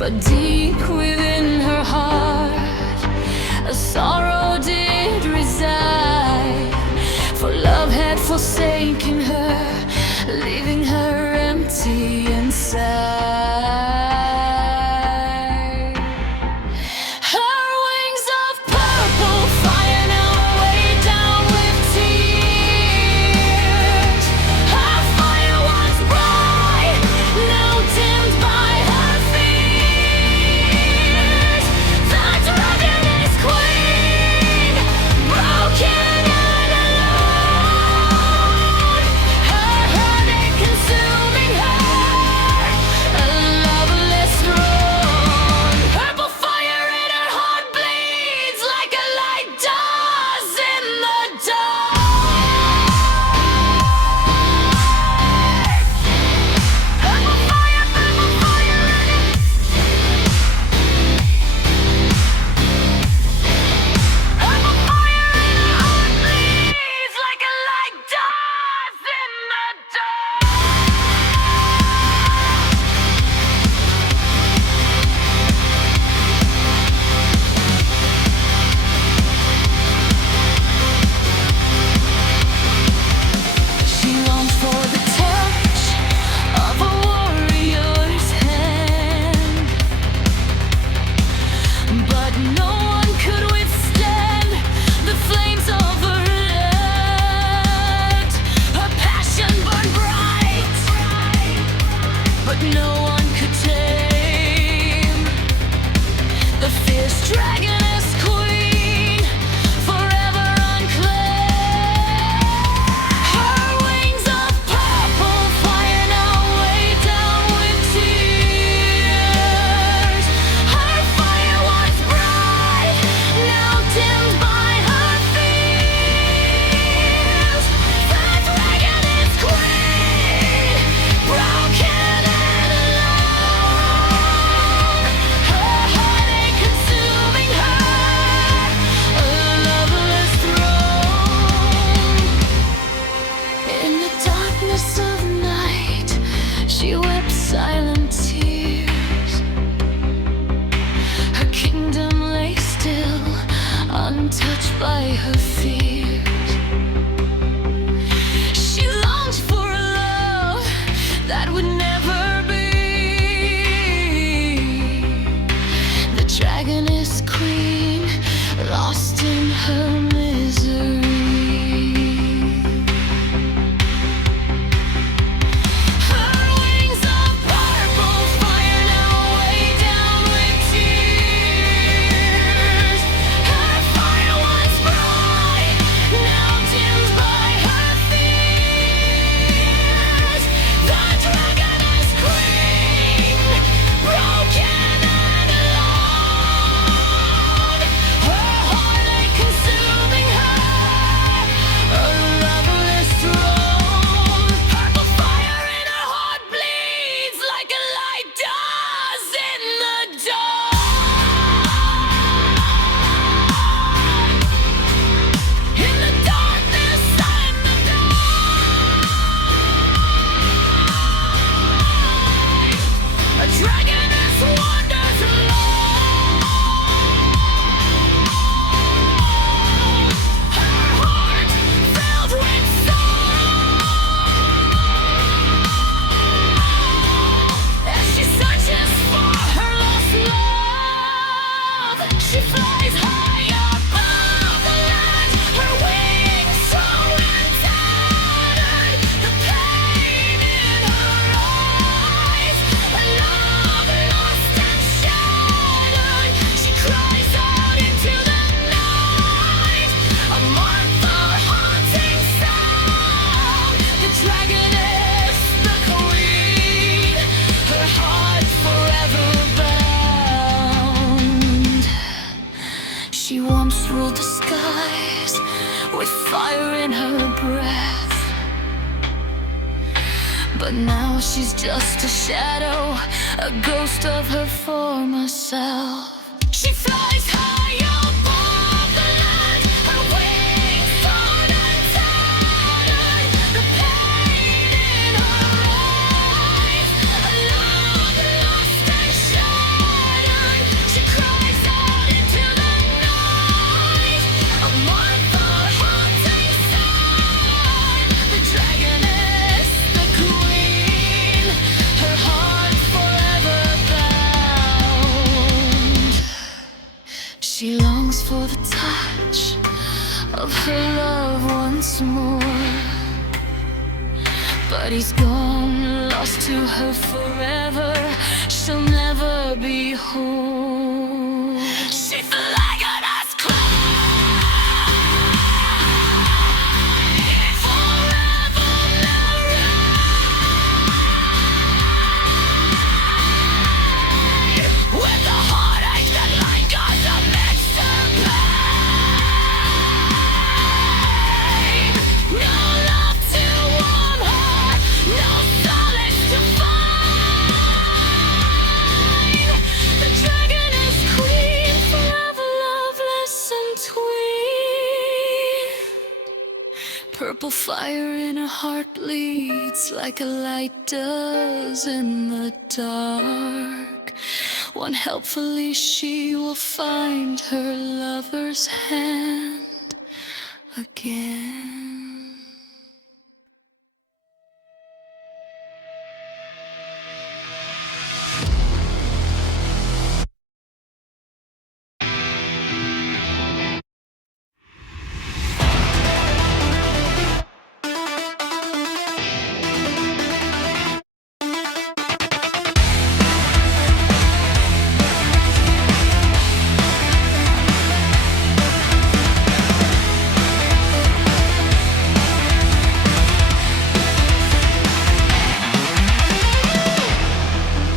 But deep within her heart, a sorrow did reside. For love had forsaken her, leaving her empty inside. Her wings of purple fire now weighed down with tears. Her fire once bright, now dimmed by her fears. The dragon is queen, broken and alone. Her heartache consuming her, a loveless throne. Purple fire in her heart bleeds like a light does in the dark. Purple fire in it. Purple fire in her heart bleeds like a light does in the dark. She longed for the touch of a warrior's hand, but no one could withstand the flames of her lust. Her passion burned bright, but no one could tame the fierce dragoness queen, forever unclaimed. Her wings of purple fire now weighed down with tears. Her fire once bright, now dimmed by her fears. The dragon is queen, broken and alone. Her heartache consuming her, a loveless throne. In the darkness of night, she wept silent tears. Her kingdom lay still, untouched by her fears. She longed for a love that would never be. The dragon is queen, lost in her misery. Her wings of purple fire now weighed down with tears. Her fire once bright, now dimmed by her fears. The dragon is queen, broken and alone. Her heartache consuming her, a loveless throne. Purple fire in her heart bleeds like a light does in the dark. In the darkness and the dark, a dragoness wanders alone. Her heart filled with sorrow, as she searches for her lost love. She flies high above the land, her wings torn and tattered, the pain in her eyes, a love lost and shattered. She cries out into the night, a Martha haunting sound. The dragon is the queen, her heart forever bound. She once ruled the skies with fire in her breath, but now she's just a shadow, a ghost of her former self. She flies high above the land, her wings torn and tattered, the pain in her eyes, a love lost and shattered. once more. But he's gone, lost to her forever. She'll never be whole. She flagged us forever married, with the heartache that lingers amidst her pain. No love to warm her, no solace to find. The dragon is queen, forever loveless and tweed. Purple fire in her heart bleeds like a light does in the dark. One helpfully she will find her lover's hand again.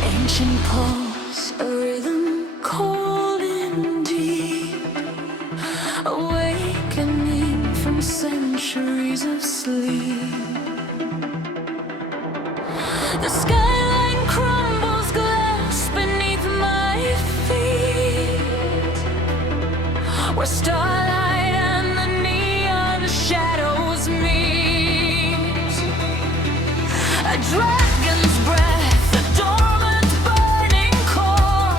Ancient pulse, a rhythm cold and deep, awakening from centuries of sleep. The skyline crumbles glass beneath my feet, where starlight and the neon shadows meet. A dragon's breath, a dormant burning core,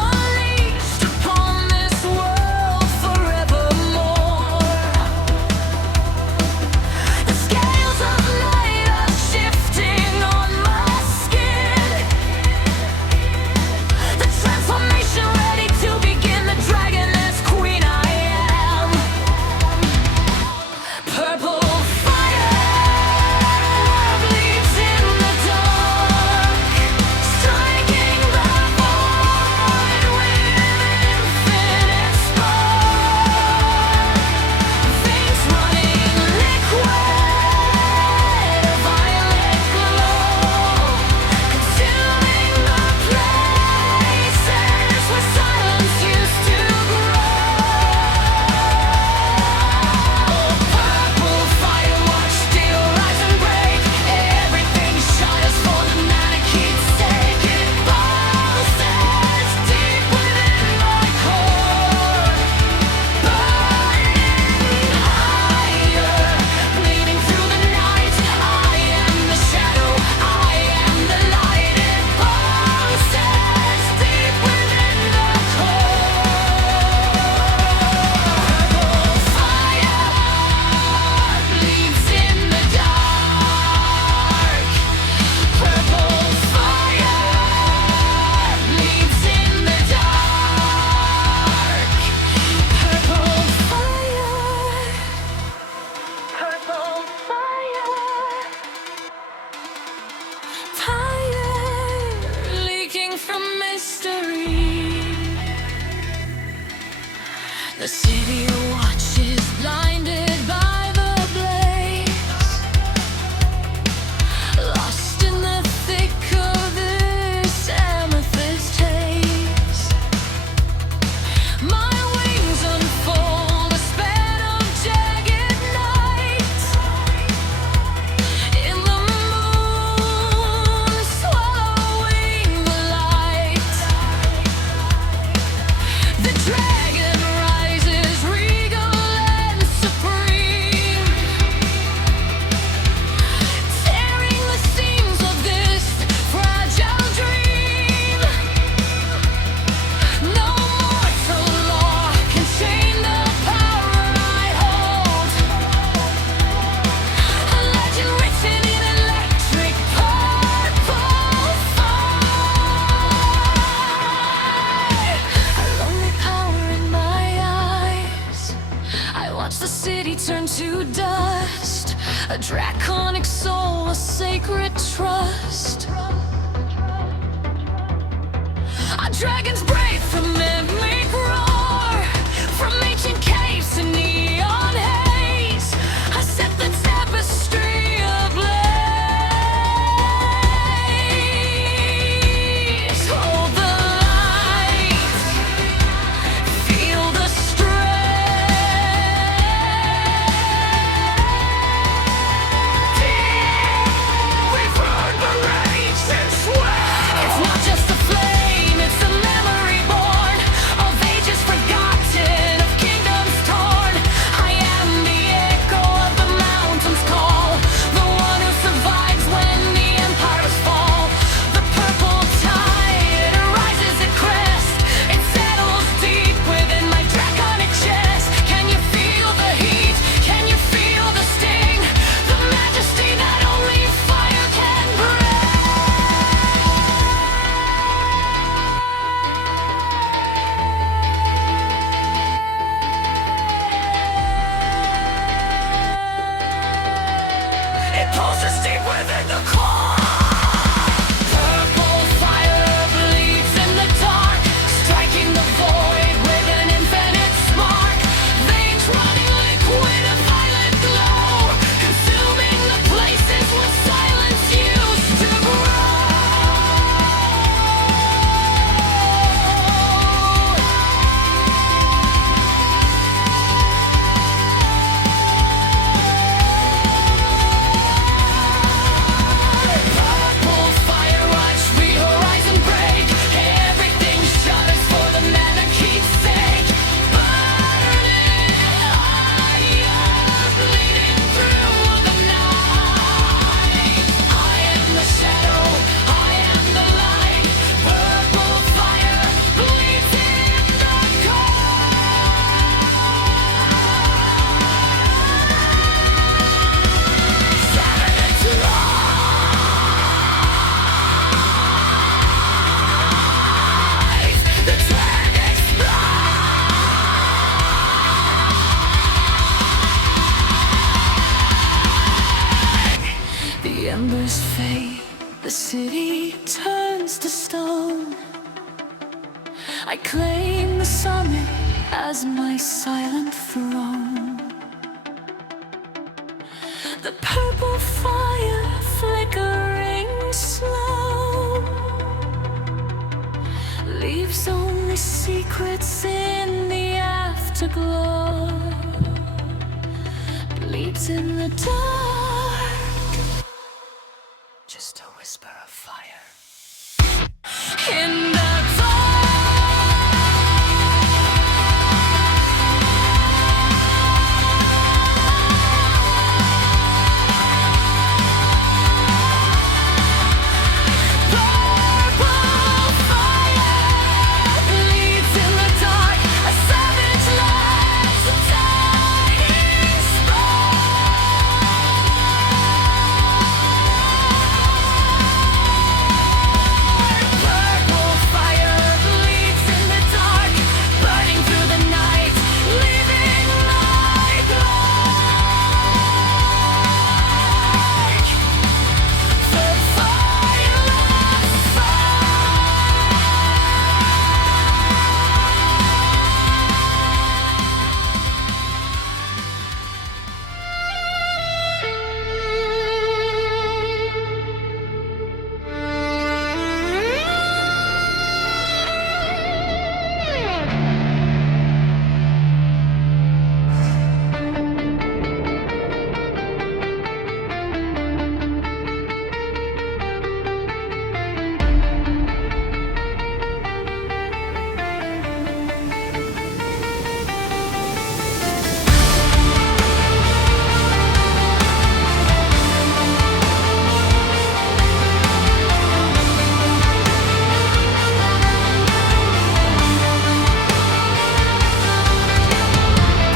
unleashed upon this world forevermore. The scales of light are shifting on my skin. The transformation ready to begin. The dragon is queen I am. Purple fire. dust, a draconic soul, a sacred trust. A dragon's breath from mimic roar, from ancient caves to neon haze. I set the tapestry ablaze. Hold the light, feel the strength. We've heard the rage and sweat. It's not just a flame, it's a memory born of ages forgotten, of kingdoms torn. I am the echo of the mountains' call, the one who survives when the empires fall. The purple tide rises at crest, it settles deep within my draconic chest. Can you feel the heat? Can you feel the sting? The majesty that only fire can bring. It pulses deep within the core. Purple fire bleeds in the dark, striking the void with an infinite spark. Veins running liquid, a violet glow, consuming the places where silence used to grow. Purple fire, watch the horizon break. Everything shudders for the man to keep sake. Burning higher, bleeding through the night. I am the shadow, I am the light. Purple fire bleeds in the core. Savage lies, the dragons fly. The embers fade, the city turns to stone. I claim the summit as my silent throne. The purple fire flickering slow leaves only secrets in the afterglow. Bleeds in the dark, just a whisper of fire. In the purple fire bleeds in the dark, a savage lies, a dying spark. Purple fire bleeds in the dark, burning through the night, leaving my black. The fire lost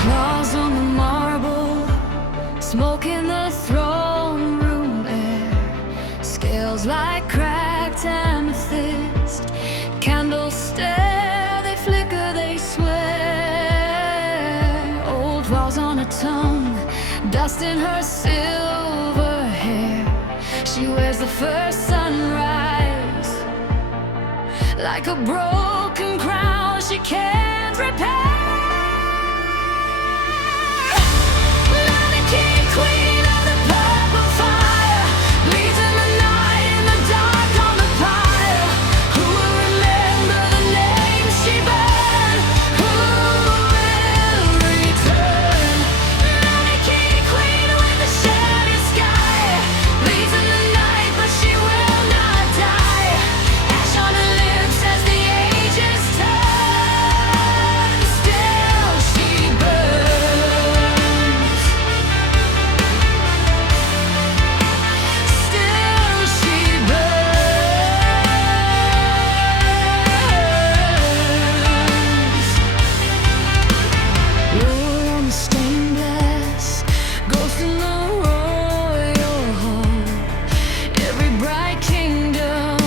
claws on the marble, smoke in the throne room air, scales like cracked amethyst, candles stare, they flicker, they swear. Old walls on a tongue, dust lost in her silver hair. She wears the first sunrise like a broken crown she can't repair. Queen of the purple fire, bleeds in the night, in the dark on the pyre. Who will remember the name she burned? Who will return? Mannequin queen with the shattered sky, bleeds in the night, but she will not die. Ash on her lips as the ages turn. Still she burns. Still she burns. War on the stained glass, ghost in the royal hall. Every bright kingdom,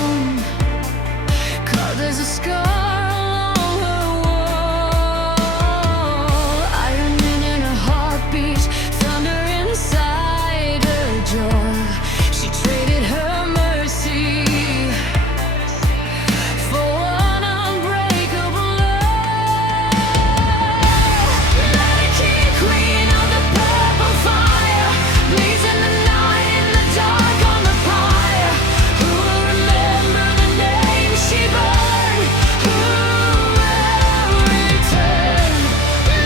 'cause there's a scar along her wall. Iron in her heartbeat, thunder inside her jaw. She traded her mercy for an unbreakable love. Mannequin queen of the purple fire, bleeds in the night, in the dark on the pyre. Who will remember the name she burned? Who will return?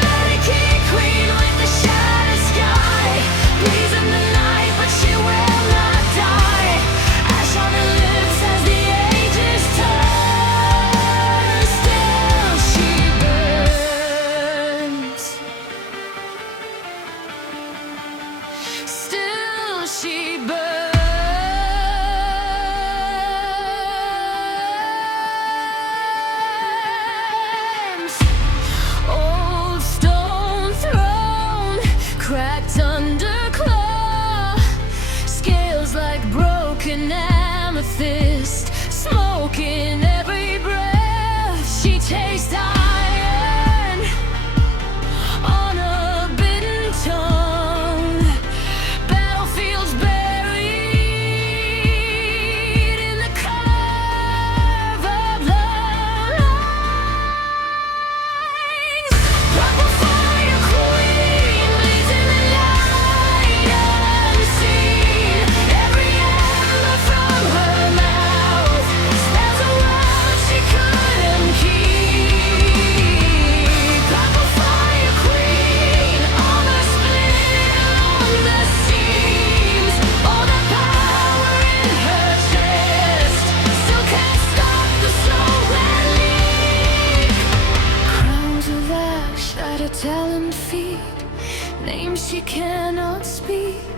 Mannequin queen with the shattered sky, bleeds in the night, but she will not die. Ash on her lips as the ages turn. Still she burns. Still she burns. Old stone throne, cracked under claw, scales like broken amethyst, smoke in every breath. She tastes iron on a bitten tongue. Battlefields buried in the curve of the lines. Purple fire queen, bleeds in the night, unseen. Every ember from her mouth spells a world she couldn't keep. Purple fire queen, armor split along the seams. All the power in her chest still can't stop the slow leak. Crowns of ash at her taloned feet, names she cannot speak,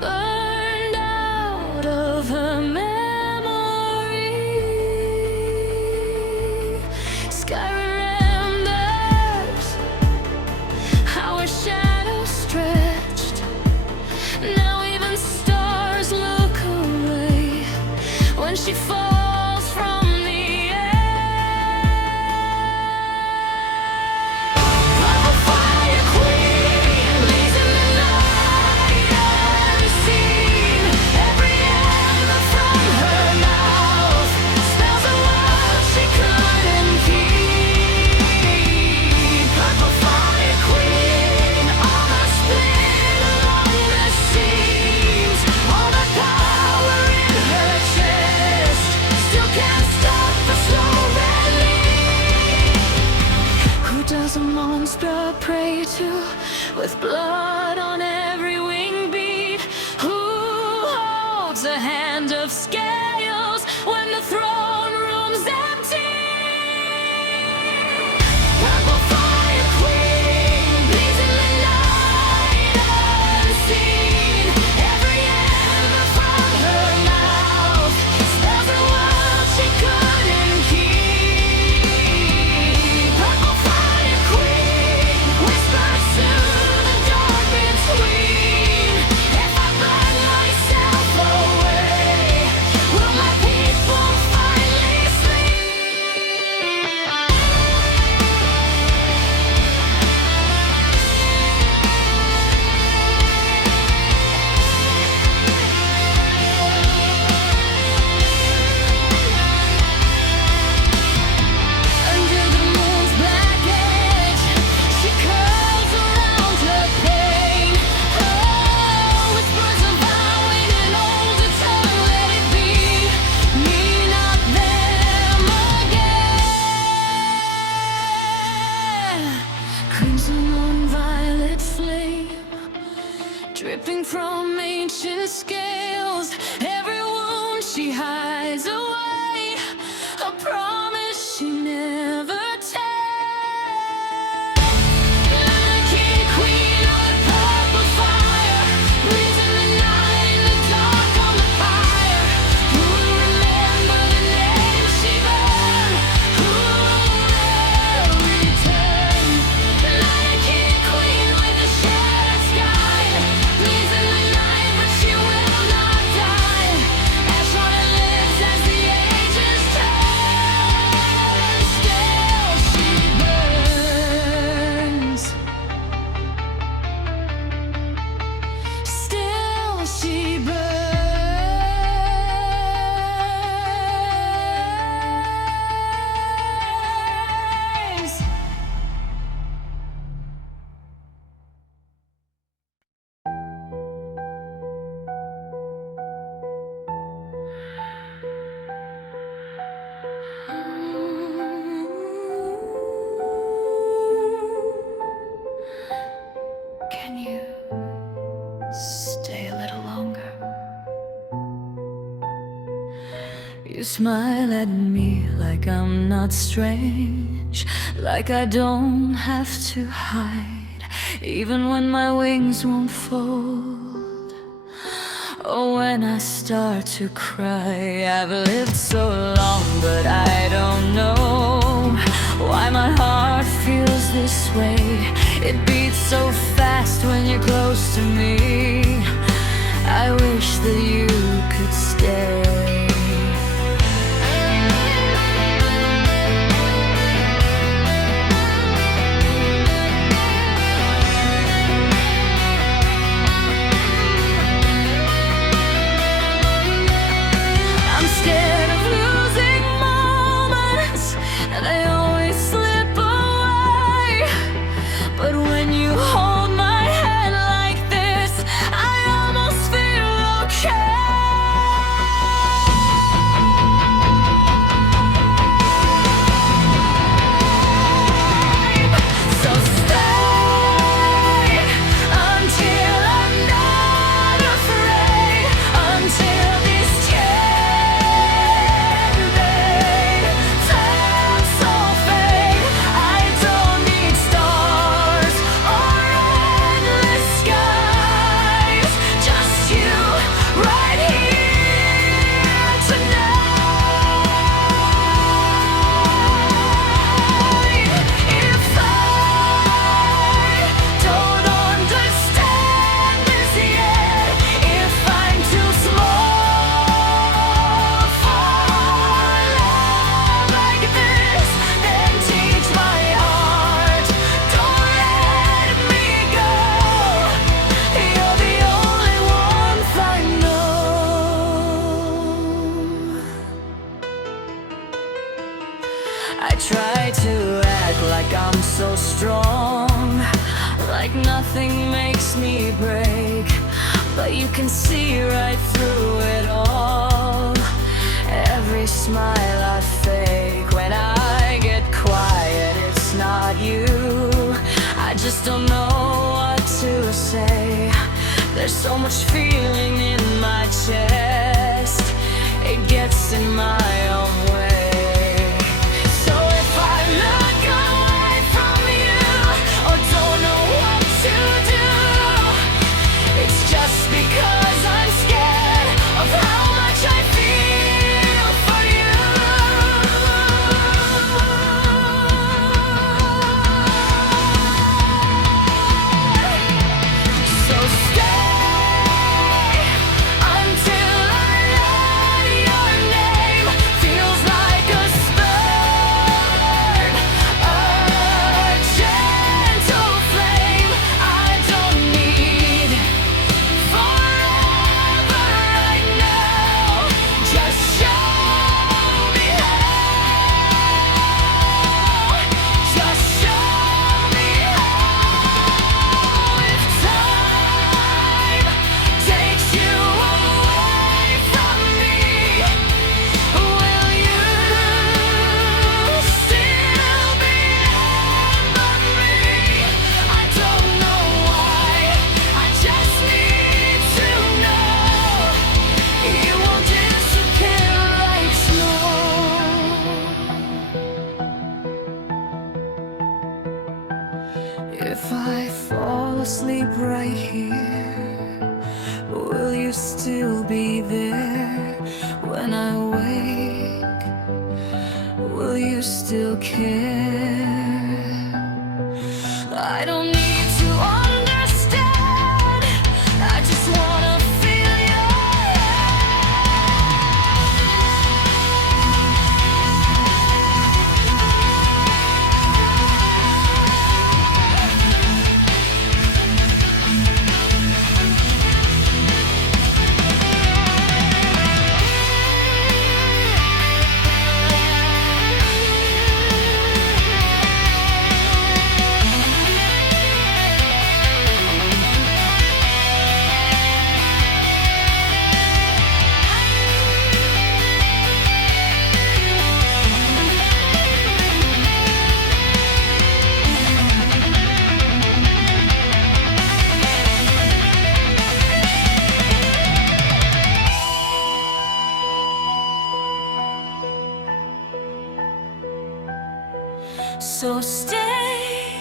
burned out of her memory. Sky remembers how her shadow stretched. Now even stars look away when she falls from the air. Purple fire queen, bleeds in the night, unseen. Every ember from her mouth spells a world she couldn't keep. Purple fire queen, armor split along the seams. All the power in her chest still can't stop the slow release. Who does a monster pray to with blood on every wing beat? Who holds a hand of scales when the throne room's empty? Purple fire queen, bleeds in the night, unseen. Every ember from her mouth spells a world she couldn't keep. Purple fire queen, whispers to the dark between. If I burn myself away, will my people find from ancient scales. Every wound she hides away, a promise she never tells. King, queen of the purple fire, blazing the night in the dark on the pyre. Who will remember the name she bore? Who will return? Lion King, queen with a shattered sky, blazing the night, but she will not die. Ash on her lips as the ages turn. Still she burns. Still she burns. Can you stay a little longer? You smile at me like I'm not strange, like I don't have to hide, even when my wings won't fold. Oh, when I start to cry, I've lived so long, but I don't know why my heart feels this way. It beats so fast when you're close to me. I wish that you could stay. I'm scared of losing moments, they always slip away. But when you hold my hand like this, I almost feel okay. So stay until I'm not afraid, until these candid times all fade. I don't need stars or endless skies, just you right here tonight. If I don't understand this yet, if I'm too small for love like this, then teach my heart, don't let me go. You're the only warmth I know. I try to act like I'm so strong, like nothing makes me break, but you can see right through it all. Every smile I fake, when I get quiet, it's not you. I just don't know what to say. There's so much feeling in my chest, it gets in my own way. So if I look away from you or don't know what to do, it's just because I'm scared of how much I feel for you. So stay until I learn your name. Feels like you still be there when I wake? Will you still care? I don't need to understand, I just wanna feel your so stay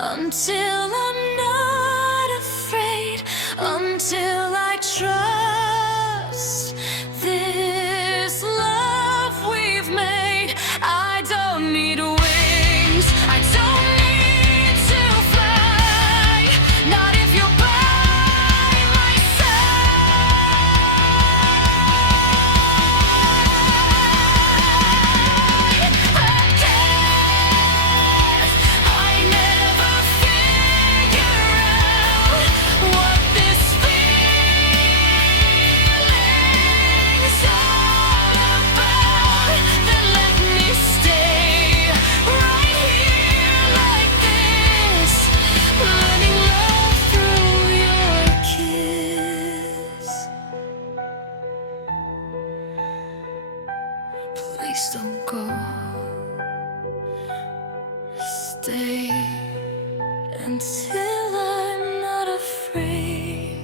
until I'm not afraid, until I trust this love we've made. I don't need wings, I don't need to fly, not if you're by my side. I never figure out what this feeling's all about. Then let me stay right here like this, learning love through your kiss. Please don't go. Stay until I'm not afraid.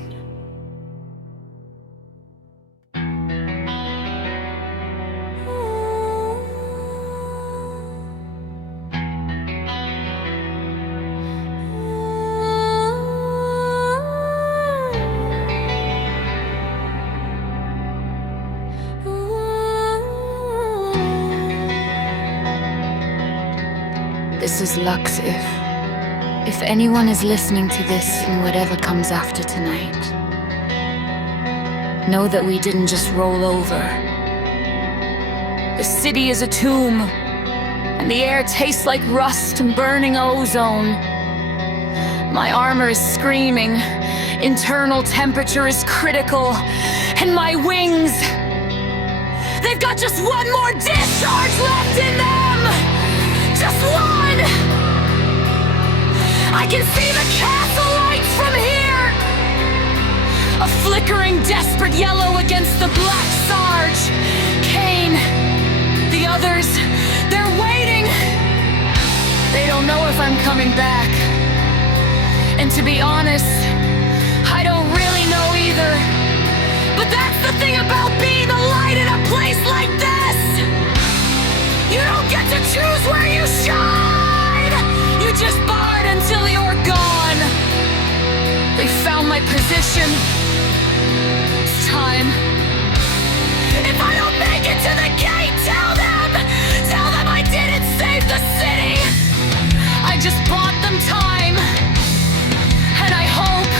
This is Lux. If anyone is listening to this in whatever comes after tonight, know that we didn't just roll over. The city is a tomb, and the air tastes like rust and burning ozone. My armor is screaming, internal temperature is critical, and my wings, they've got just one more discharge left in them! Just one! I can see the castle lights from here! A flickering, desperate yellow against the black Sarge. Kane, the others, they're waiting! They don't know if I'm coming back. And to be honest, I don't really know either. But that's the thing about being the light in a place like this! You don't get to choose where you shine! You just barred until you're gone! They found my position. It's time. If I don't make it to the gate, tell them I didn't save the city! I just bought them time, and I hope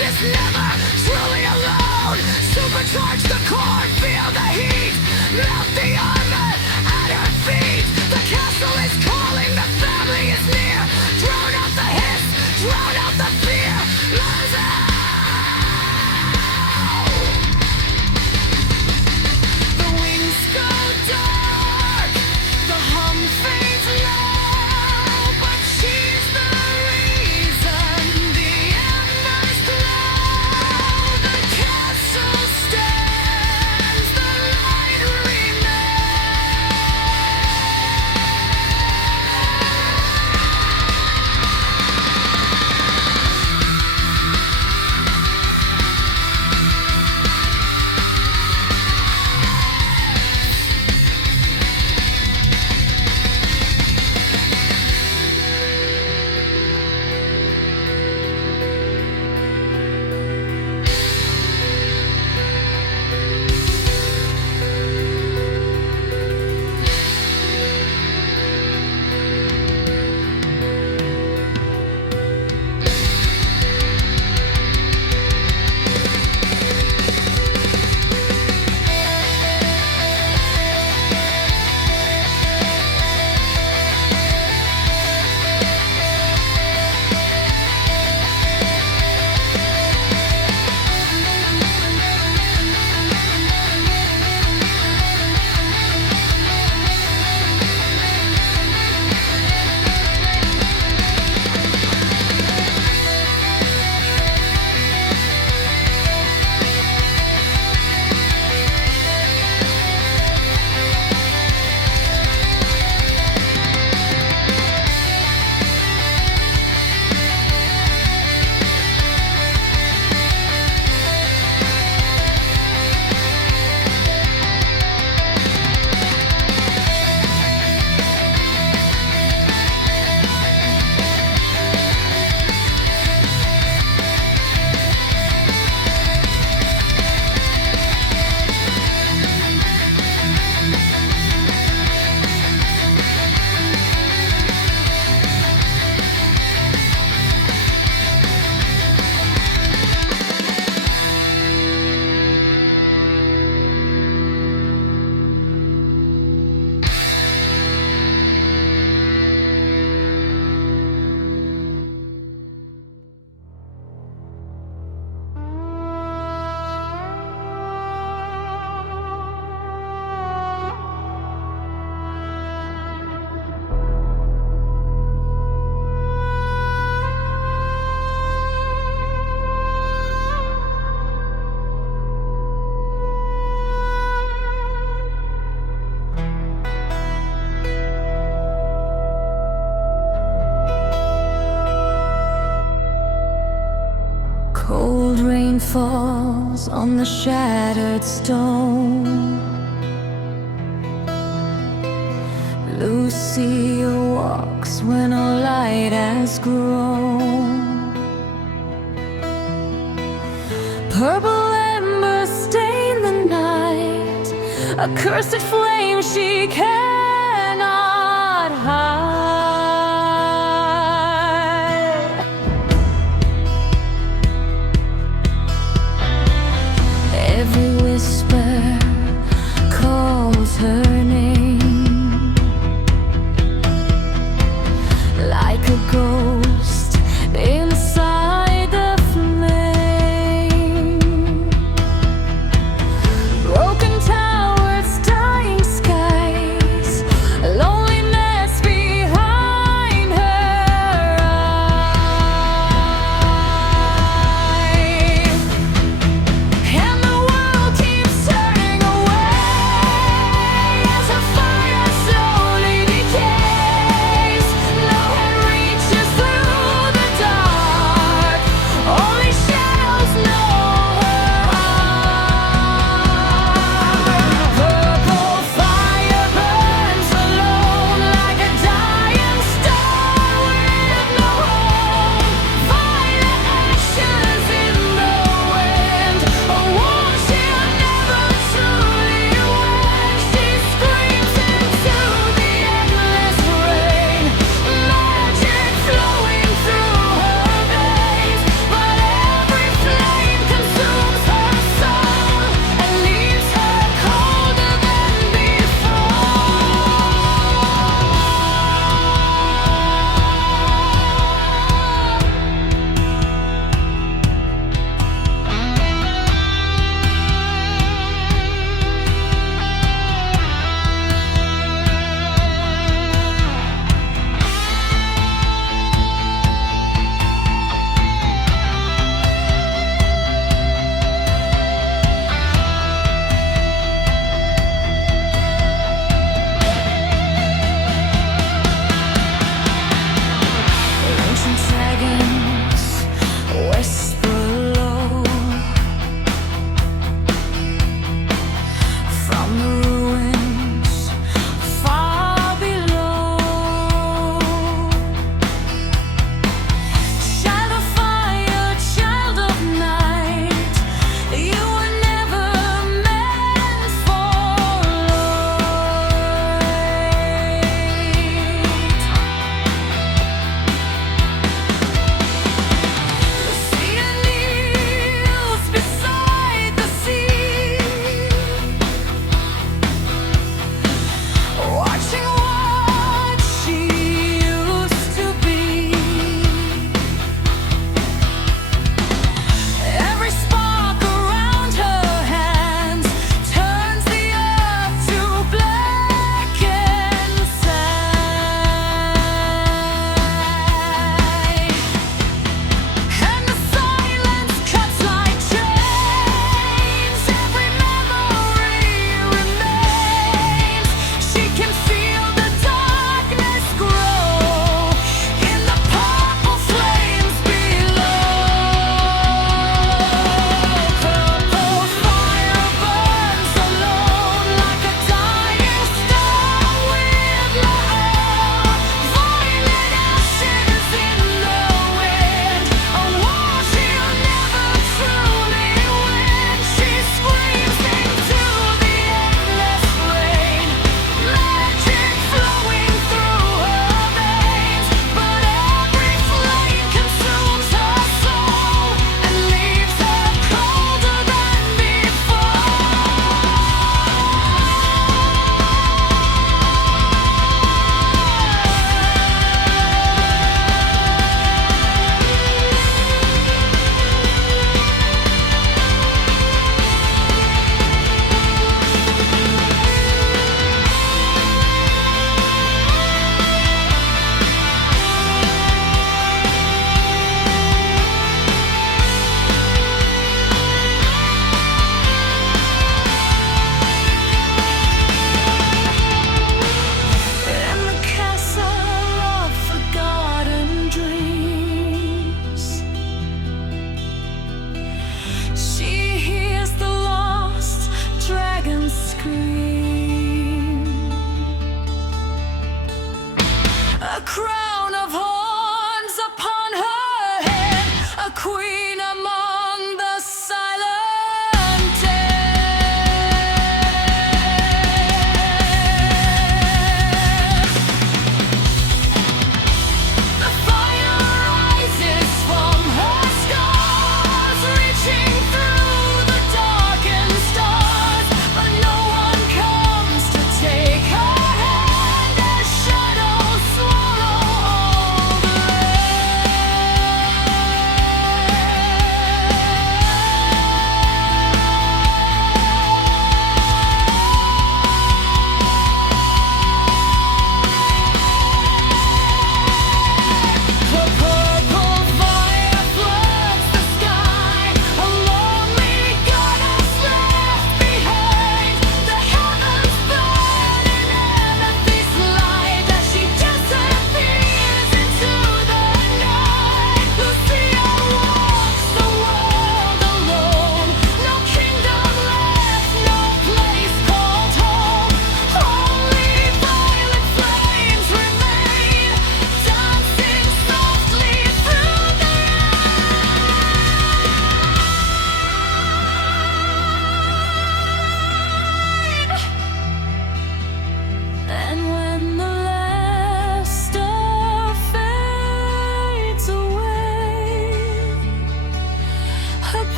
is never truly alone. Supercharge the core, feel the heat, melt the armor at her feet. The castle is calling, the family is near. Drown out the hiss, drown out the fear. Lose out. The wings go dark, the hum fades low, but she's the reason the embers glow. The castle stands, the light remains. Cold rain falls on the shattered stone. Lucia walks when a light has grown. Purple embers stain the night, a cursed flame she cannot hide. Every whisper calls her name, like a ghost inside the flame. Broken towers, dying skies, loneliness behind.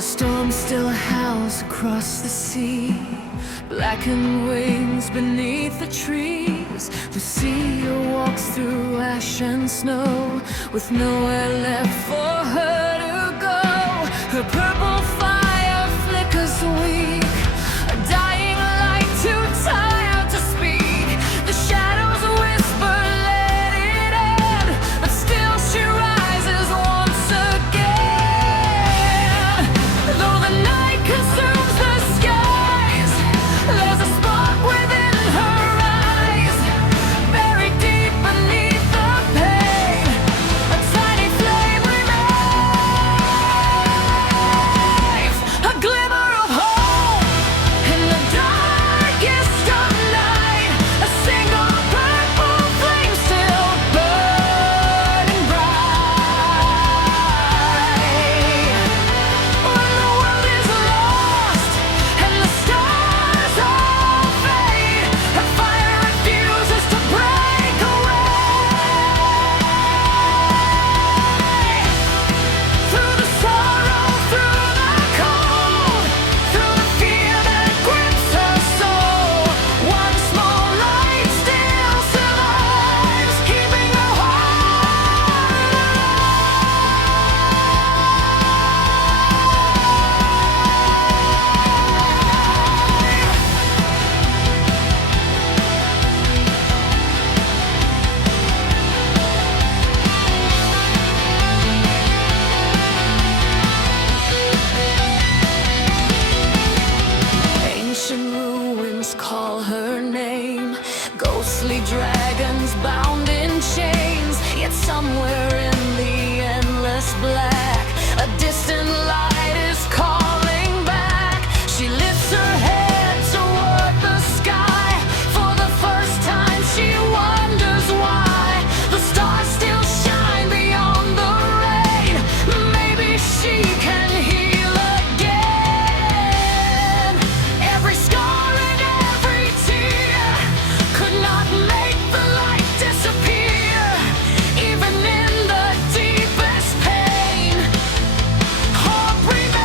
The storm still howls across the sea, blackened wings beneath the trees. Lucia walks through ash and snow, with nowhere left for her to go. Her purple fire flickers weak, a dying light too tired to speak. The shadows whisper, let it end, but still she rises once again. Though the night consumes the skies, there's a spark within her eyes, buried deep beneath the pain. A tiny flame remains, a glimmer of hope in the darkest of night. A single purple flame still burning bright. When the world is lost and the stars all fade, her fire refuses to break away. Through the sorrow, through the cold, through the fear that grips her soul, one small light still survives, keeping her heart Ancient ruins call her name, ghostly dragons bound in chains. Yet somewhere in the endless black, a distant light is calling back. She lifts her head toward the sky. For the first time she wonders why the stars still shine beyond the rain. Maybe she can heal again. Every scar and every tear could not make the light disappear. Even in the deepest pain, hope remains.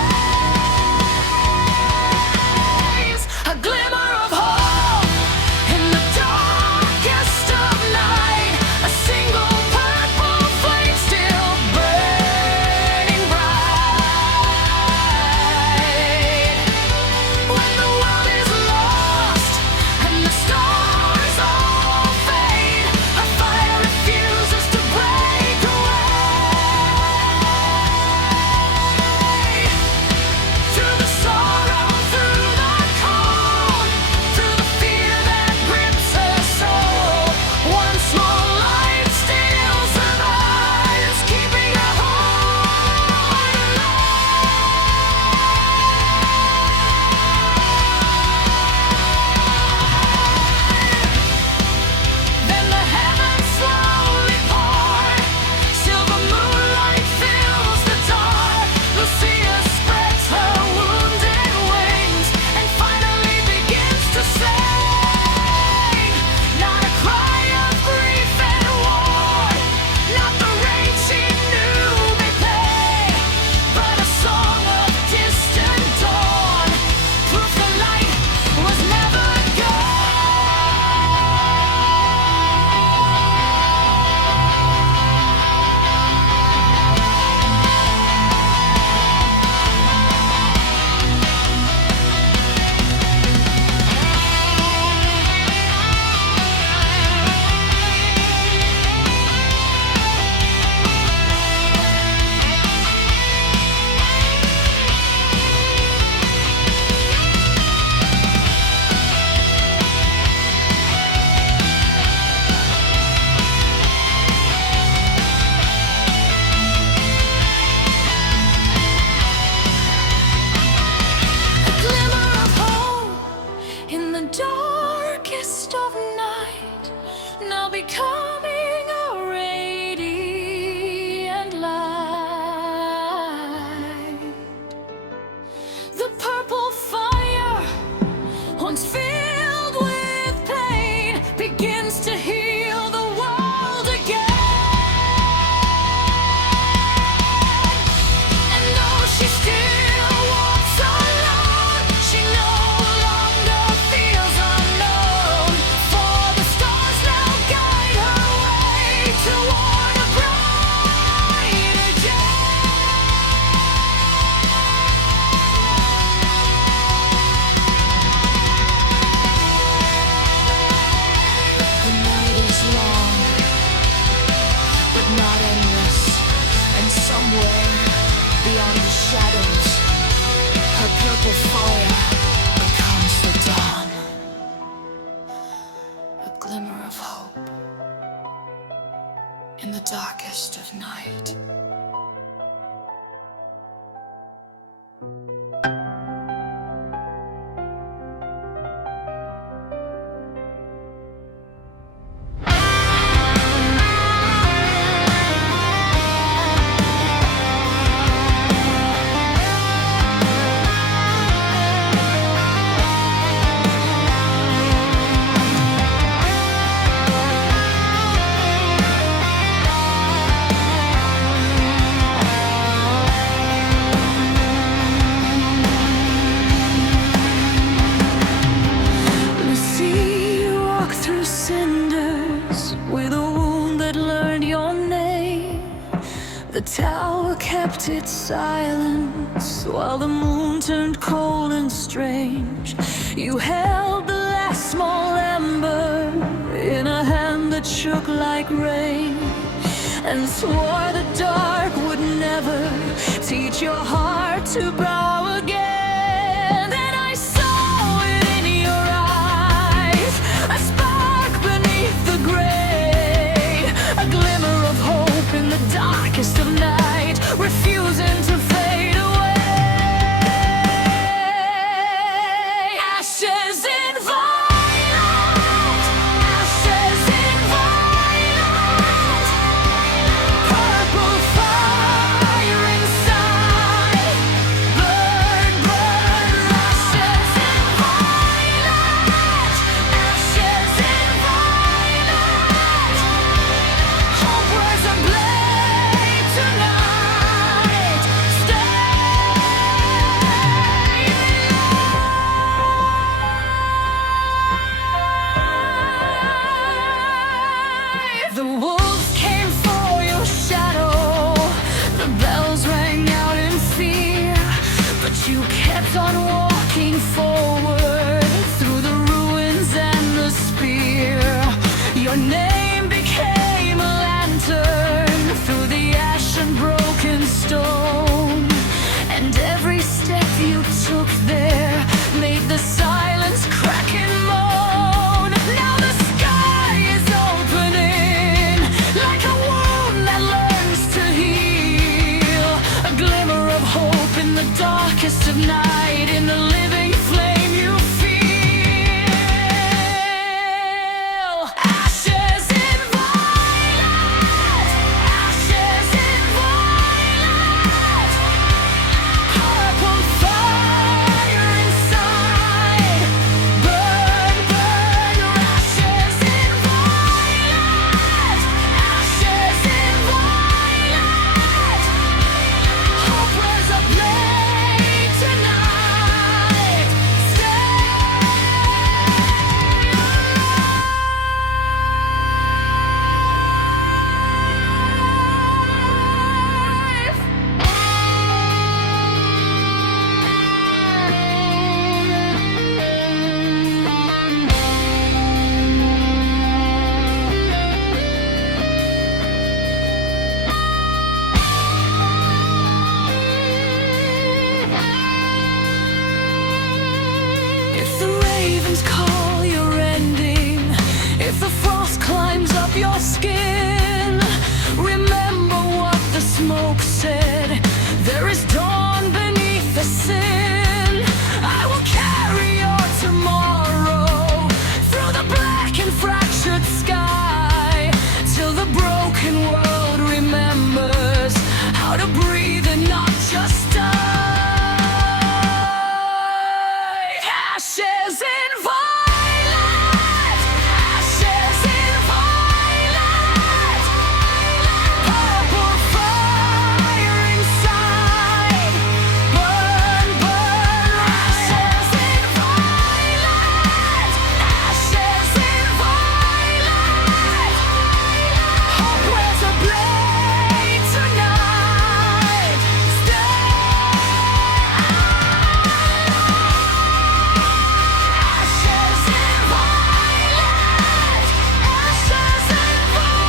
A glimmer of hope in the darkest of night. A single purple flame still burning bright. When the world is lost and the stars all fade, a fire refuses to break away. Through the sorrow, through the cold, through the fear that grips her soul, one small light still survives, keeping her heart alive. Then the heavens slowly part, silver moonlight fills the dark. Lucia spreads her wounded wings and finally begins to sing. Not a cry of grief and war, not the rain she knew may pay, but a song of distant dawn, proof the light was never a glimmer of hope in the darkest of night, now becoming a radiant light. The purple fire, once filled with pain, begins to heal the world again. And though she still darkest of night. The tower kept its silence while the moon turned cold and strange. You held the last small ember in a hand that shook like rain, and swore the dark would never teach your heart to bow again. Then I saw it in your eyes, a spark beneath the gray, a glimmer of hope in the darkest of night, refusing to fade away. Ashes in violet, ashes in violet, purple fire inside, burn, burn. Ashes in violet, ashes in violet, hope wears a blade tonight. Stay alive. The wolves came for your shadow, the bells rang out in fear, but you kept on walking forward through the ruins and the spear. Your name became a lantern through the ash and broken stone, and every step you took there made the silence crack and moan. Now the sky is opening like a wound that learns to heal, a glimmer of hope in the darkest of night, in the living flame you feel. Ashes in violet, ashes in violet, purple fire inside, burn, burn. Ashes in violet, ashes in violet, hope wears a blade tonight. Stay If the ravens call your ending, if the frost climbs up your skin, remember what the smoke said. There is dawn beneath the sin. I will carry your tomorrow through the black and fractured sky, till the broken world remembers how to breathe and not just die. Ashes in violet, ashes in violet, purple fire inside, burn, burn. Ashes in violet, ashes in violet, hope wears a blade tonight. Stay ashes in violet, ashes in violet.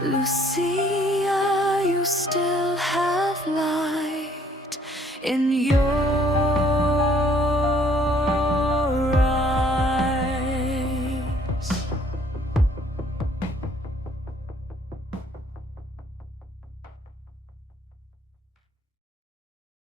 Lucia, you still have light in your